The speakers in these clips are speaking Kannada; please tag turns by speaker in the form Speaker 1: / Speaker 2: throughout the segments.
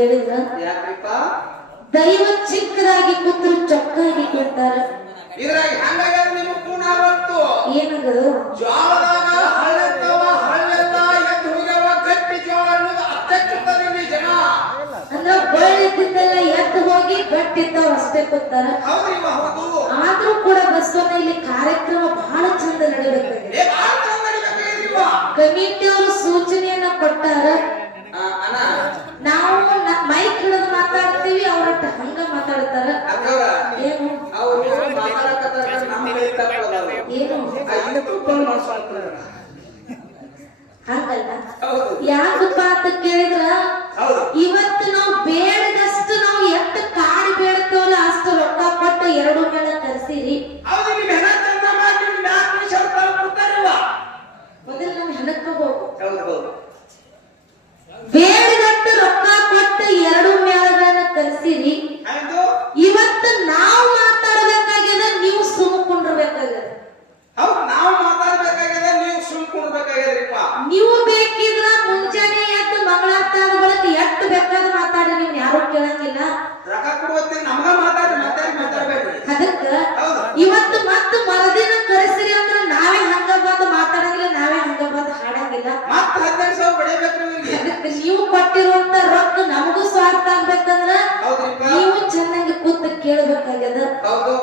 Speaker 1: ಕೇಳಿದ್ರ ದೈವ ಚಿಕ್ಕದಾಗಿ ಕೂತ್ರು ಚಕ್ಕಾಗಿ ಕೇಳ್ತಾರ
Speaker 2: ಇದ್ರಾಗ ಗಟ್ಟಿ
Speaker 1: ಹೋಗಿ ಗಟ್ಟಿತ್ತ ಅಷ್ಟೇ ಕೂತಾರ. ಆದ್ರೂ ಕೂಡ ಬಸವನ ಯಾಕಪ್ಪ ಅಂತ ಕೇಳಿದ್ರ? ಇವತ್ತು ನಾವು
Speaker 2: ಬೇಡದ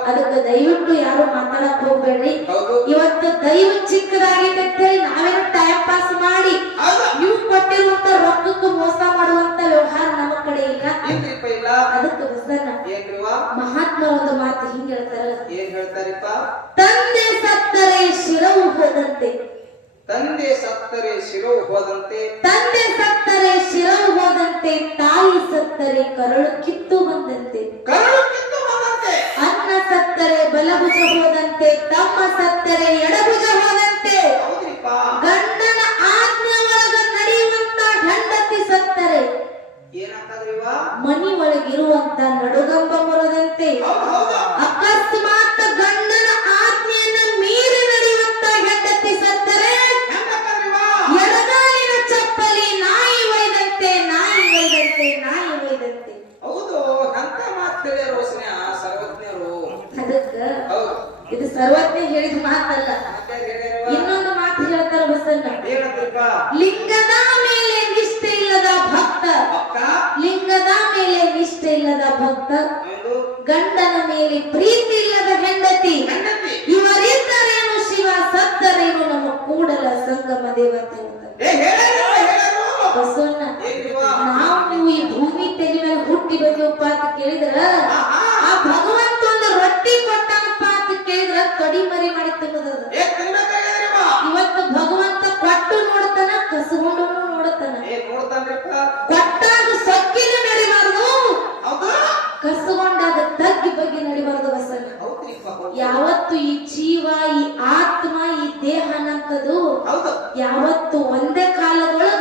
Speaker 1: ಅದಕ್ಕೆ ದಯವಿಟ್ಟು ಯಾರು ಮಾತಾಡಕ್ ಹೋಗ್ಬೇಡ್ರಿ. ಇವತ್ತು ದೈವ ಚಿಕ್ಕದಾಗಿದೆ ನಾವೇನು ಟೈಮ್ ಪಾಸ್ ಮಾಡಿ. ಕೇಳಿದ್ರ ಭಗವಂತ ಒಂದು ರೊಟ್ಟಿ ಕೊಟ್ಟಾನಪ್ಪ ಅಂತ ಕೇಳಿದ್ರ ಕಡಿ ಮರಿ ಮಾಡಿ
Speaker 2: ತಿನ್ನದ
Speaker 1: ಇವತ್ತು ಭಗವಂತ ಕೊಟ್ಟು ನೋಡತನ ಕಸಗೊಂಡು ನೋಡ್ತಾನ. ಕೊಟ್ಟಾಗ ಸೊಕ್ಕಿನ ನಡಿಬಾರ್ದು ಕಸಗೊಂಡಾಗ ತಗ್ಗಿ ಬಗ್ಗೆ ನಡಿಬಾರ್ದು
Speaker 2: ವಸನ.
Speaker 1: ಯಾವತ್ತು ಈ ಜೀವ ಈ ಆತ್ಮ ಈ ದೇಹ
Speaker 2: ಅನ್ನಂತದು
Speaker 1: ಯಾವತ್ತು ಒಂದೇ ಕಾಲದೊಳಗೆ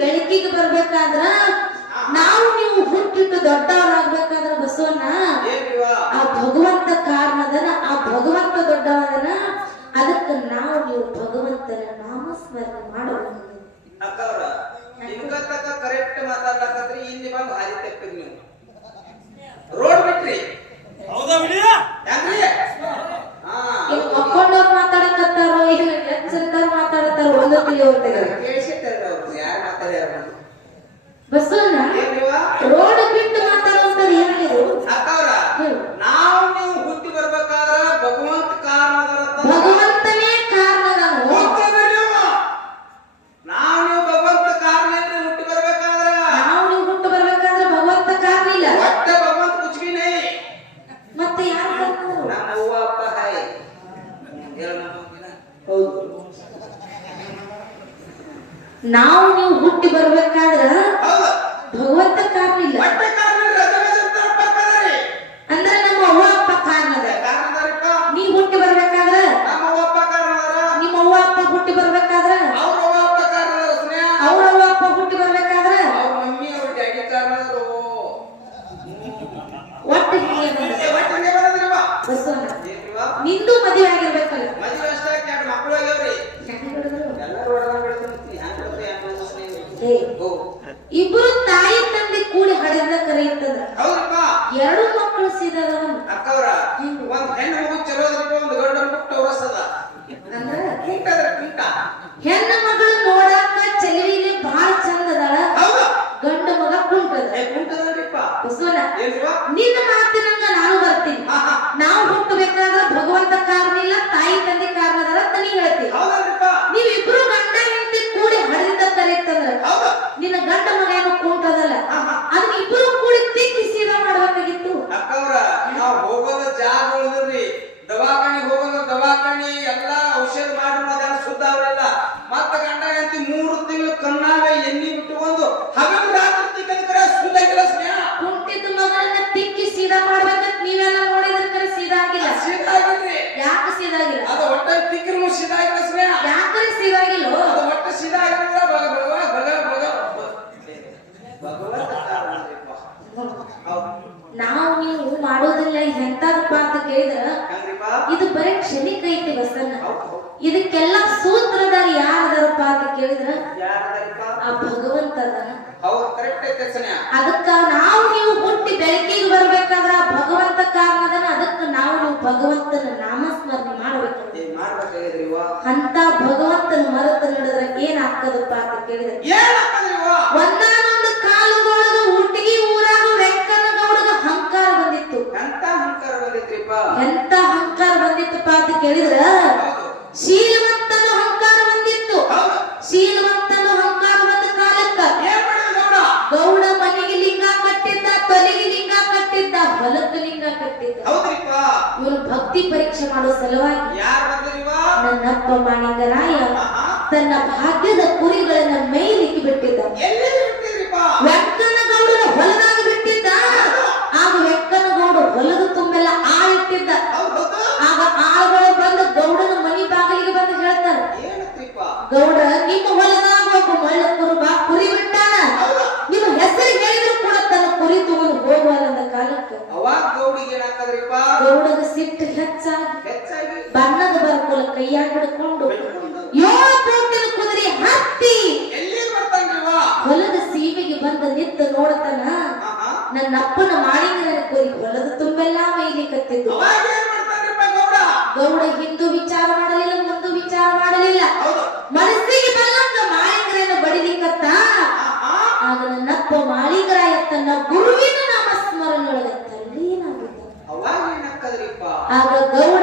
Speaker 1: ಬೆಳಕಿಗೆ ಬರ್ಬೇಕಾದ್ರ ನಾವು ನೀವು ಹುಟ್ಟಿಟ್ಟು ದೊಡ್ಡವರಾಗ್ಬೇಕಾದ್ರ ಬಸವಣ್ಣ. ಆ ಭಗವಂತ ಕಾರಣದನ ಆ ಭಗವಂತ ದೊಡ್ಡವದನ ಅದಕ್ಕೆ ನಾವು ನೀವು ಭಗವಂತನ ನಾಮಸ್ಮರಣೆ
Speaker 2: ಮಾಡೋಣ. ಹೌದು. ನಾವು ನೀವು ಹುಟ್ಟಿ ಬರ್ಬೇಕಾದ್ರ ಭಗವಂತ ಕಾರಣ
Speaker 1: ಇಲ್ಲ. ಅಂದ್ರೆ
Speaker 2: ನಮ್ಮ ಅವ್ವ ಅಪ್ಪ
Speaker 1: ಕಾರಣ ನೀ ಹುಟ್ಟಿ ಬರ್ಬೇಕಾದ್ರ ನಿಮ್ಮ ಅವ್ವ ಅಪ್ಪ ಹುಟ್ಟಿ
Speaker 2: ಬರ್ಬೇಕಾದ್ರ
Speaker 1: ಅವ್ರ ಅವ್ವ ಅಪ್ಪ
Speaker 2: ಹುಟ್ಟಿ ಬರ್ಬೇಕಾದ್ರ ಎರಡು ಮಕ್ಕಳು
Speaker 1: ಸಿದವನು
Speaker 2: ಅಕ್ಕವ್ರ ಒಂದ್ ಹೆಣ್ಣು ಮಗು ಚಲೋ ಅದಕ್ಕೆ ಒಂದ್ ಗಂಡ ಮಗು ತೋರಿಸದ
Speaker 1: ಹೆಣ್ಣು ಮಗಳು ನೋಡಾಕ ಚಲವಿಲಿ ಬಹಳ ಚಂದ ಅದಳ. ಗಂಡ ಮಗ ಕುಂಟದ ನಿನ್ನ ಮಾತಿನಂಗ ನಾನು ಬರ್ತೀನಿ. ನಾವು ಹುಟ್ಟಬೇಕಾದ್ರೆ ಭಗವಂತ ಕಾರಣ ಇಲ್ಲ ತಾಯಿ ತಂದೆ ಕಾರಣ
Speaker 2: ನಾವು
Speaker 1: ನೀವು ಮಾಡೋದಿಲ್ಲ ಎಂತದಪ್ಪ ಅಂತ ಕೇಳಿದ್ರ ಇದು ಬರೀ ಕ್ಷಣಿಕ ಐತಿ ಬಸನ್ನ ಇದಕ್ಕೆಲ್ಲ ಸೂತ್ರದಾರ ಯಾರದಾರಪ್ಪ ಅಂತ ಕೇಳಿದ್ರ ಆ ಭಗವಂತ ಅದಕ್ಕ ನಾವು ನೀವು ಹುಟ್ಟಿ ಬೆಳಕಿಗೆ ಬರ್ಬೇಕಾದ್ರ ಭಗವಂತ ಕಾರಣದನ ಅದಕ್ಕ ನಾವು ನಾವು ಭಗವಂತನ ನಾಮಸ್ಮರಣೆ ಮಾಡ್ಬೇಕು. ಅಂತ ಭಗವಂತನ ಮರತ ನಡೆದ್ರೆ ಏನ್ ಆಗ್ತದಪ್ಪ ಅಂತ ಕೇಳಿದ್ರೆ ಒಂದಾನು ಭಕ್ತಿ ಪರೀಕ್ಷೆ ಮಾಡೋ ಸಲುವಾಗಿ ನನ್ನಪ್ಪ
Speaker 2: ಮಾಣಿಕರಾಯ
Speaker 1: ತನ್ನ ಭಾಗ್ಯದ ಕುರಿಗಳನ್ನ ಮೇಲಿಕ್ಕಿ ಬಿಟ್ಟಿದ್ದ ಕೈಯಾಗ ಹಿಡ್ಕೊಂಡು ಏಳು ಕುದುರೆ ಹತ್ತಿ ಹೊಲದ ಸೀಮೆಗೆ ಬಂದ ನಿಂತ ನೋಡತನ ನನ್ನ ಅಪ್ಪನ ಮಾಡಿಂಗನ ಕೋರಿ ಹೊಲದ ತುಂಬೆಲ್ಲಾ
Speaker 2: ಮೈಲಿ ಕತ್ತಿದ್ದು ಗೌಡ?
Speaker 1: ಹಿಂದು ವಿಚಾರ ಮಾಡಲಿಲ್ಲ ಮುಂದೂ ವಿಚಾರ ಮಾಡಲಿಲ್ಲ. ಮನಸ್ಸಿಗೆ ಬಲ್ಲಂತ ಮಾಳಿಂಗರನ್ನ
Speaker 2: ಬಡಿಲಿಕ್ಕತ್ತ
Speaker 1: ಆಗ ನನ್ನಪ್ಪ ಮಾಳಿಂಗರಾಯ ತನ್ನ ಗುರುವಿನ ನಾಮಸ್ಮರಣೆಯೊಳಗೆ ತಲ್ಲೀನಾಗಿದ್ದ ಆಗ ಗೌಡ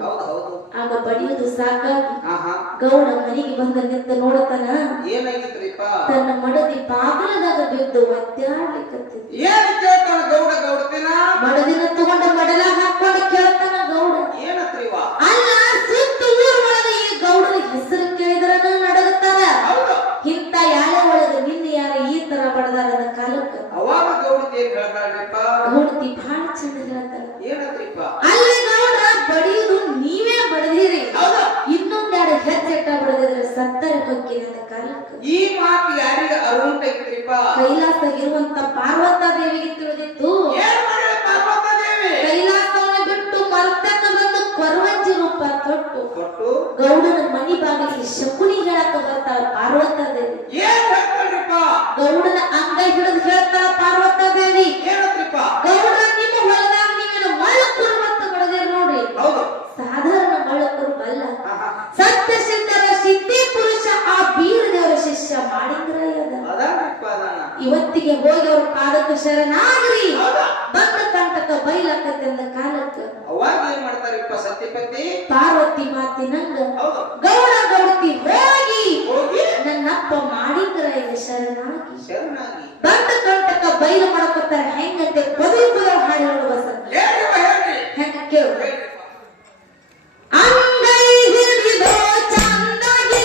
Speaker 1: ಆ ಆಗ ಬಡಿಯೋದು ಸಾಕಾಗಿ ಗೌಡ ಮನೆಗೆ ಬಂದ ನಿಂತ ನೋಡತನ? ತನ್ನ ಮಡದಿ ಬಾಗಿಲದಾಗ ಬಿದ್ದು
Speaker 2: ಒದ್ದಾಡ್ಲಿಕ್ಕೆ
Speaker 1: ಮಡದಿನ ತಗೊಂಡ ಮಡಲ ಹಾಕೊಂಡು ಕೇಳ ಭಕ್ತರ ಬಗ್ಗೆ ನನ್ನ ಕಾರ್ಯಕ್ಕೆ
Speaker 2: ಈ ಮಾತು ಯಾರಿಗ ಅರುಣ್ ತೆಗಿದ್ರಿಪ್ಪ
Speaker 1: ಕೈಲಾಸದಾಗಿರುವಂತ ಪಾರ್ವತ ದೇವಿಗೆ ತಿಳಿದಿತ್ತು.
Speaker 2: ಪಾರ್ವತಾ ದೇವಿ
Speaker 1: ಕೈಲಾಸವನ್ನು ಬಿಟ್ಟು ಮರ್ತಕ್ಕ ಬಂದು ಕೊರವಂಜಿ ರೂಪ ತೊಟ್ಟು ಗೌಡನ ಮನಿ ಬಾಗಿಲಿಗೆ ಶಕುನಿ ಹೇಳಕ್ಕ ಬರ್ತಾರ ಪಾರ್ವತಿ
Speaker 2: ಸತ್ಯಪತಿ?
Speaker 1: ಪಾರ್ವತಿ ಮಾತಿನಂಗ ಗೌಡ ಗೌಡತಿ ಹೋಗಿ
Speaker 2: ಹೋಗಿ?
Speaker 1: ನನ್ನಪ್ಪ ಮಾಡಿದ್ರೆ
Speaker 2: ಶರಣಾಗಿ.
Speaker 1: ಶರಣಾಗಿ. ಬಂದ ಕಂಟಕ ಬೈಲು ಮಾಡ್ಕೊತಾರೆ ಹೆಂಗಂತೆ? ಪದೇ